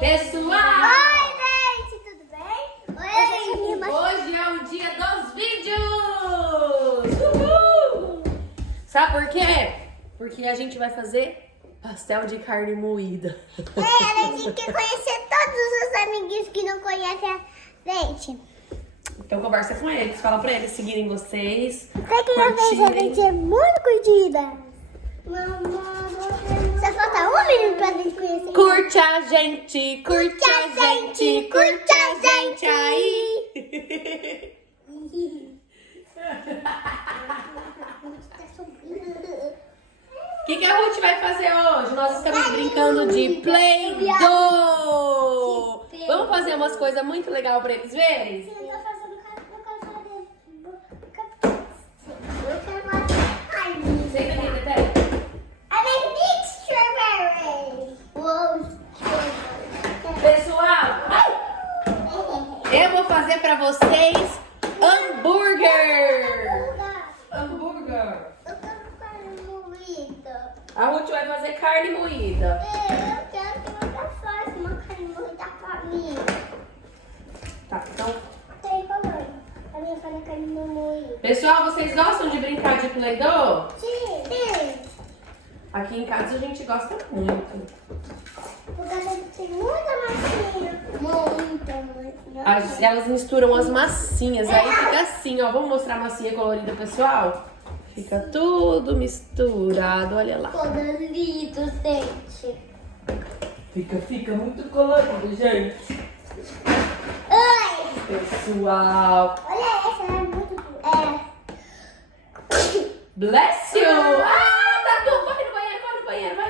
Pessoal! Oi, gente, tudo bem? Hoje é o dia dos vídeos! Uhul! Sabe por quê? Porque a gente vai fazer pastel de carne moída. A gente quer conhecer todos os amiguinhos que não conhecem a gente. Então conversa com eles, fala pra eles seguirem vocês. Você que já fez a gente é muito curtida. Só falta um minuto pra gente conhecer. Curte a gente, curte a gente, curte a gente aí! O que a Ruth vai fazer hoje? Nós estamos brincando de Play-Doh! Vamos fazer umas coisas muito legais pra eles verem? Eu quero fazer. Senta aqui, Teté. I make big strawberry. Whoa, Pessoal, eu vou fazer pra vocês hambúrguer! Hambúrguer! Eu quero carne moída. A Ruth vai fazer carne moída. Eu quero que você faça uma carne moída pra mim. Tá, então. Tem valor. A minha fazer carne moída. Pessoal, vocês gostam de brincar de Play-Doh? Sim. Aqui em casa a gente gosta muito. Porque a gente tem muita massinha. Muita massinha. Elas misturam as massinhas, aí fica assim, ó. Vamos mostrar a massinha colorida, pessoal? Fica tudo misturado, olha lá. Toda lindo, gente. Fica muito colorido, gente. Ai! Pessoal, Olha essa, é muito boa. bless you! Ah, tá bom, corre no banheiro, vai.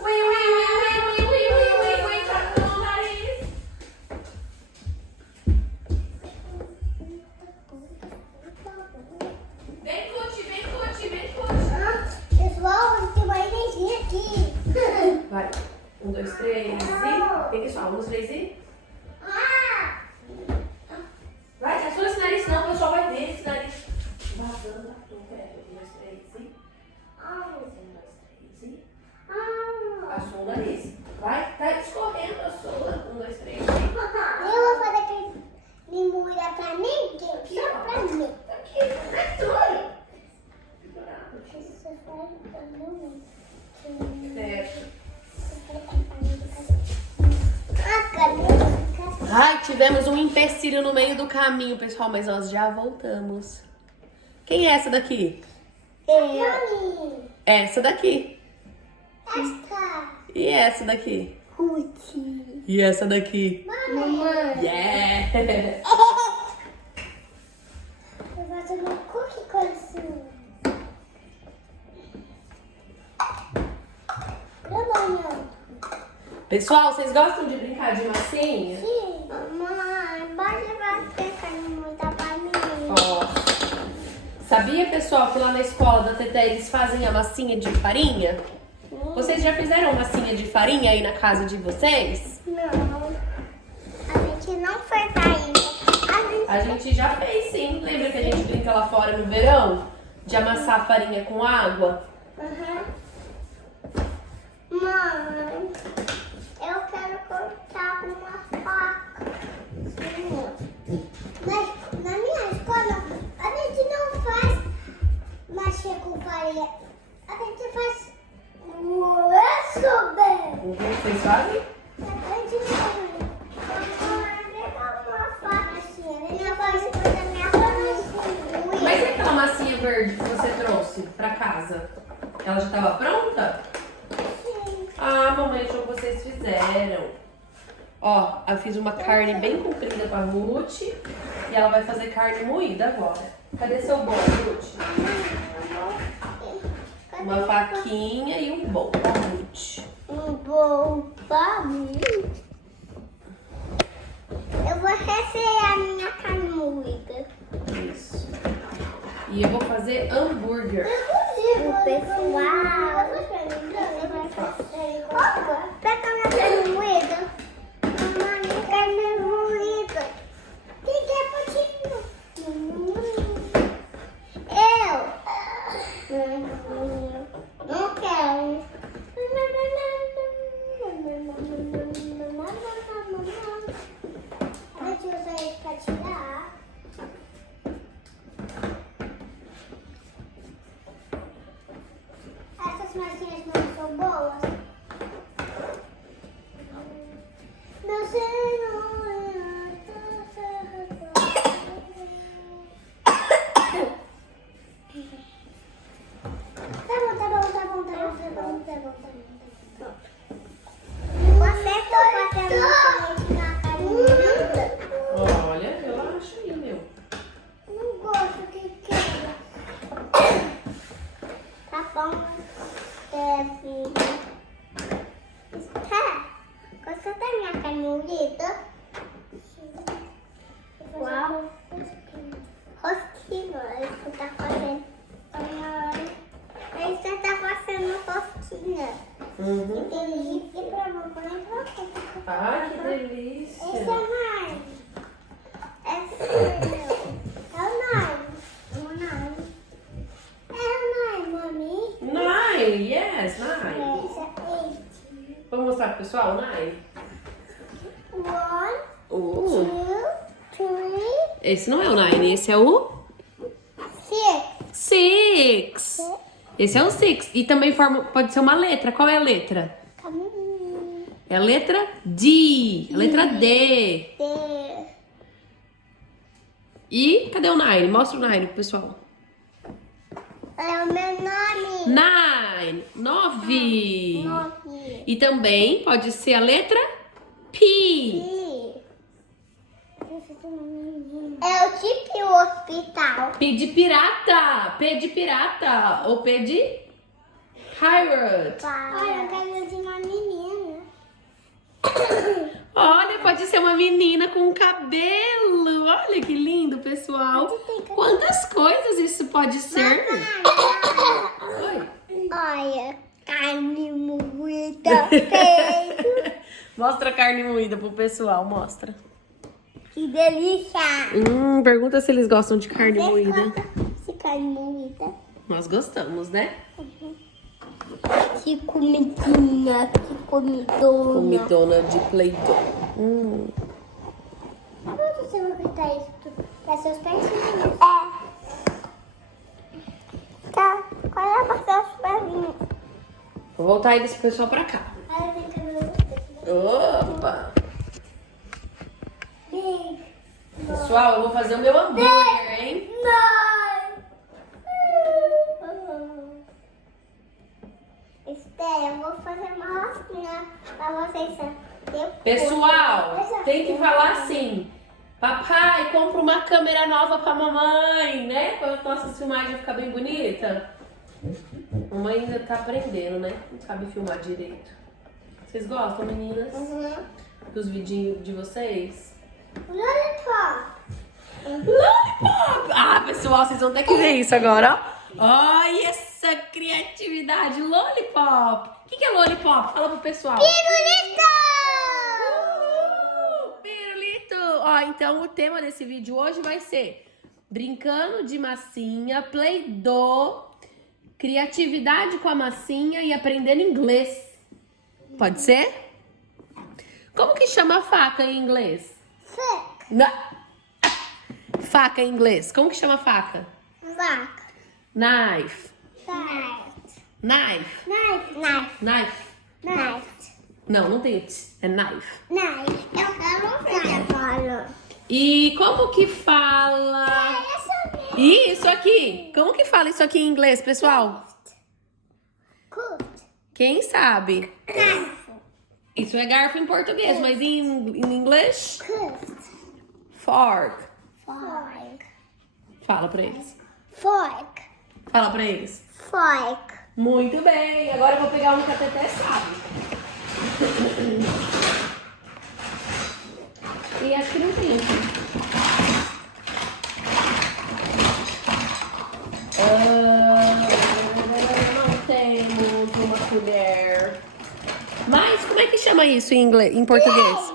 Ui, tá no nariz. Vem, Ruth. Pessoal, tem uma energia aqui. Vai, 1, 2, 3 e... Tem que só, 1, 2, 3 e... Vai, raspou esse nariz não, o pessoal vai ver esse nariz vazando da tua. 1, 2, 3 e... 1, 2, 3 e... Passou o nariz. Vai, tá escorrendo a sua. 1, 2, 3 e... Eu vou fazer carne moída pra ninguém, só pra mim. Tá aqui, tá tudo. Você faz pra mim. Certo. Ah, Ai, tivemos um empecilho no meio do caminho, pessoal, mas nós já voltamos. Quem é essa daqui? Mami, Essa daqui. esta. E essa daqui? Ruth. E essa daqui? Mamãe. Yeah! Eu vou fazer uma cookie coração. Pessoal, vocês gostam de brincar de massinha? Sim. Mamãe, pode fazer carne moída pra mim. Ó. Sabia, pessoal, que lá na escola da Teté eles fazem a massinha de farinha? Vocês já fizeram massinha de farinha aí na casa de vocês? Não. A gente não fez ainda. A gente já fez, sim. Lembra que a gente brinca lá fora no verão? De amassar a farinha com água? Uhum. Mãe, eu quero cortar com uma faca. Sim. Mas na minha escola, a gente não faz mexer com farinha. A gente faz isso bem. Vocês fazem? A gente não faz. Mamãe, pega uma faca assim. Minha voz coisa minha faca. Mas e aquela massinha verde que você trouxe pra casa? Ela já estava pronta? Sim. Ah, mamãe achou que vocês fizeram. Ó, eu fiz uma carne bem comprida pra Ruth e ela vai fazer carne moída agora. Cadê seu bolo, Ruth? Uma faquinha e um bolo pra Ruth. Um bom pra mim. Eu vou receber a minha carne moída. Isso. E eu vou fazer hambúrguer. O pessoal. Pega a minha carne moída. Mamãe, carne moída. Quem quer potinho? Eu. Não quero. Ai, que delícia. Esse é mine. Esse é meu. É o nine. É o nine. É o nine, mami. 9, yes, 9. Esse é 8. Vamos mostrar pro pessoal o 9? 1, 2, 3, Esse não é o 9, esse é o 6. 6. Esse é o 6. E também pode ser uma letra. Qual é a letra? É a letra D. A letra D. E cadê o 9? Mostra o 9 pro pessoal. É o meu nome. 9. 9. E também pode ser a letra P. É o tipo hospital. P de pirata. P de pirata. Ou P de pirate. Olha, eu quero de uma menina. Olha, pode ser uma menina com cabelo. Olha que lindo, pessoal. Quantas coisas isso pode ser? Oi. Olha, carne moída, peito. Mostra a carne moída pro pessoal, mostra. Que delícia. Pergunta se eles gostam de carne Você moída. gosta de carne moída? Nós gostamos, né? Que comidinha, que comidona. Comidona de Play-Doh. Onde você vai cortar isso? Para seus pezinhos? É. Tá. Qual é a parte dos pezinhos? Vou voltar eles pro pessoal pra cá. Olha, vem cabelo. Opa! Big. Pessoal, eu vou fazer o meu hambúrguer, hein? Espera, eu vou fazer uma rosquinha pra vocês depois. Pessoal, tem que falar assim. Papai, compra uma câmera nova pra mamãe, né? Pra nossas filmagens ficar bem bonita. Mamãe ainda tá aprendendo, né? Não sabe filmar direito. Vocês gostam, meninas? Dos vidinhos de vocês? Lollipop. Lollipop! Ah, pessoal, vocês vão ter que ver isso agora, ó. Olha essa criatividade. Lollipop. O que é lollipop? Fala pro pessoal. Pirulito! Pirulito! Ó, então o tema desse vídeo hoje vai ser brincando de massinha, Play-Doh, criatividade com a massinha e aprendendo inglês. Pode ser? Como que chama faca em inglês? Faca em inglês. Como que chama faca? Vaca. Knife. Knife. Knife. Knife. Knife. Knife. Não, não tem o t. É knife. Knife. Eu quero ver agora. E como que fala... Isso aqui. Como que fala isso aqui em inglês, pessoal? Cooked. Quem sabe? Garfo. Isso é garfo em português, mas em inglês? Cooked. Fork. Fork. Fala pra eles. Fork. Fala pra eles. Fork. Muito bem. Agora eu vou pegar um que a Teté sabe. E acho que não tem aqui. Não temos uma colher. Mas como é que chama isso em inglês, em português?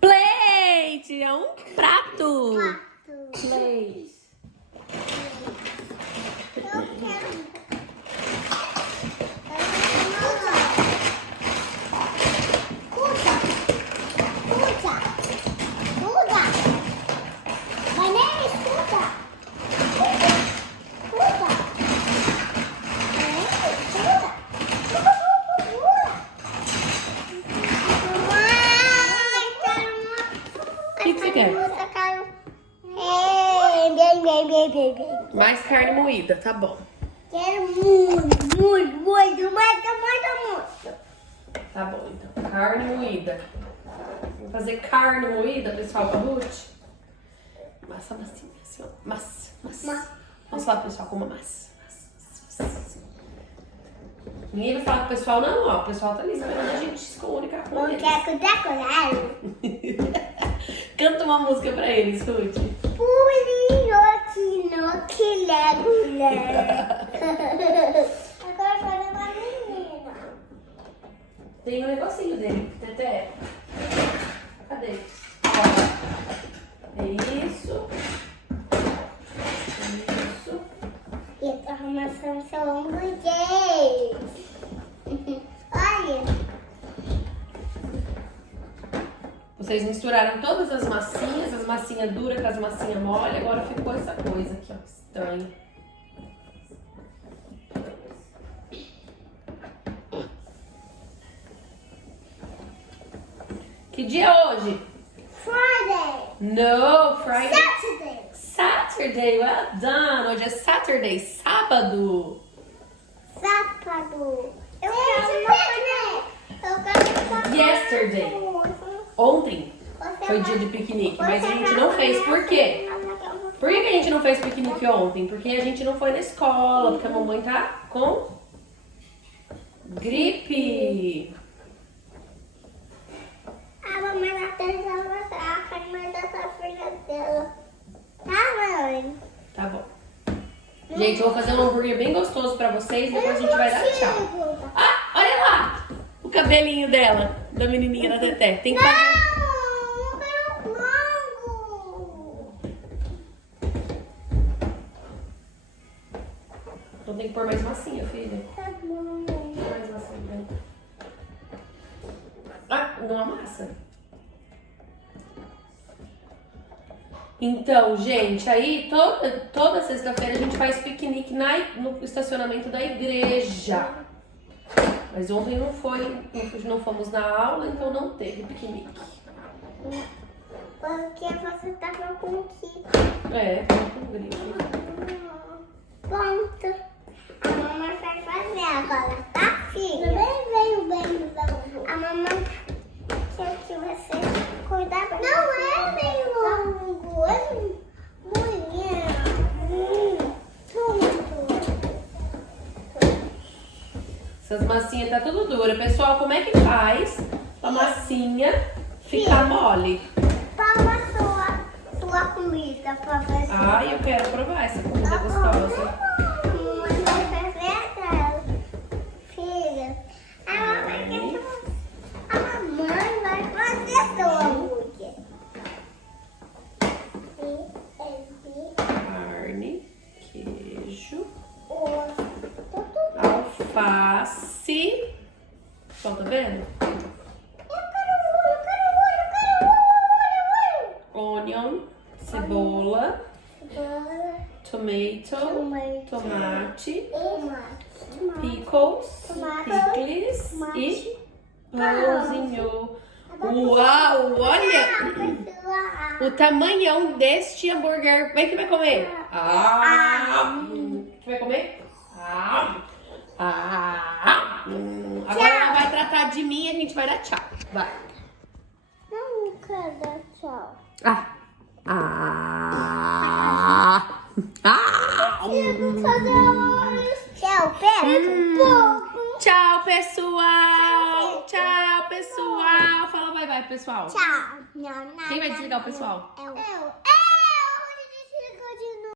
Plate! É um prato. Plate. Eu quero. O que você quer? Mais carne moída, tá bom. Quero muito. Tá bom, então. Carne moída. Vou fazer carne moída, pessoal, pra Ruth. Massa, massinha, assim, ó. Massa. Vamos lá, pessoal, como massa. Ninguém vai falar com o pessoal, não, ó. O pessoal tá ali esperando a gente se comunicar com eles. Canta uma música pra eles, Ruth. Agora faz uma menina. Tem um negocinho dele, Teté. Vocês misturaram todas as massinhas duras com as massinhas mole, agora ficou essa coisa aqui, ó, estranha. Que dia é hoje? Friday. No, Friday. Saturday. Saturday, well done. Hoje é Saturday, sábado. Sábado. Eu quero Yesterday. Ontem foi dia de piquenique, mas a gente não fez. Por quê? Por que a gente não fez piquenique ontem? Porque a gente não foi na escola, porque a mamãe tá com gripe. A mamãe vai ter a câmera dessa filha dela. Tá, mãe? Tá bom. Gente, eu vou fazer um hambúrguer bem gostoso pra vocês, depois a gente vai dar tchau. Ah, olha lá! O cabelinho dela, da menininha da Teté. Tem que fazer... Não quero mango. Então tem que pôr mais massinha, filha. Tá bom. Pôr mais massinha, né? Ah, não amassa. Então, gente, aí toda sexta-feira a gente faz piquenique no estacionamento da igreja. Mas ontem não fomos na aula, então não teve piquenique. Porque você tava com que? É, com gripe. Pronto. A mamãe vai fazer agora, tá, filha? Bem, a mamãe quer que você cuidar. Não é bem longo, é muito. Essas massinhas tá tudo dura. Pessoal, como é que faz a massinha ficar mole? Toma sua comida pra ver se... Ai, eu quero provar essa comida gostosa. Mamãe vai fazer dela. Filha, a mamãe vai fazer seu hambúrguer. Carne, queijo, alface. Só tá vendo? Onion, cebola, tomato, tomate, pickles, pickles e pãozinho. Uau, olha o tamanhão deste hambúrguer. Vem que vai comer. Que vai comer? Agora ela vai tratar de mim e a gente vai dar tchau. Vai. Não quero dar tchau. Tchau, pera um pouco. Tchau, pessoal. Tchau, pessoal. Fala bye, bye, pessoal. Tchau. Quem vai desligar o pessoal? Eu.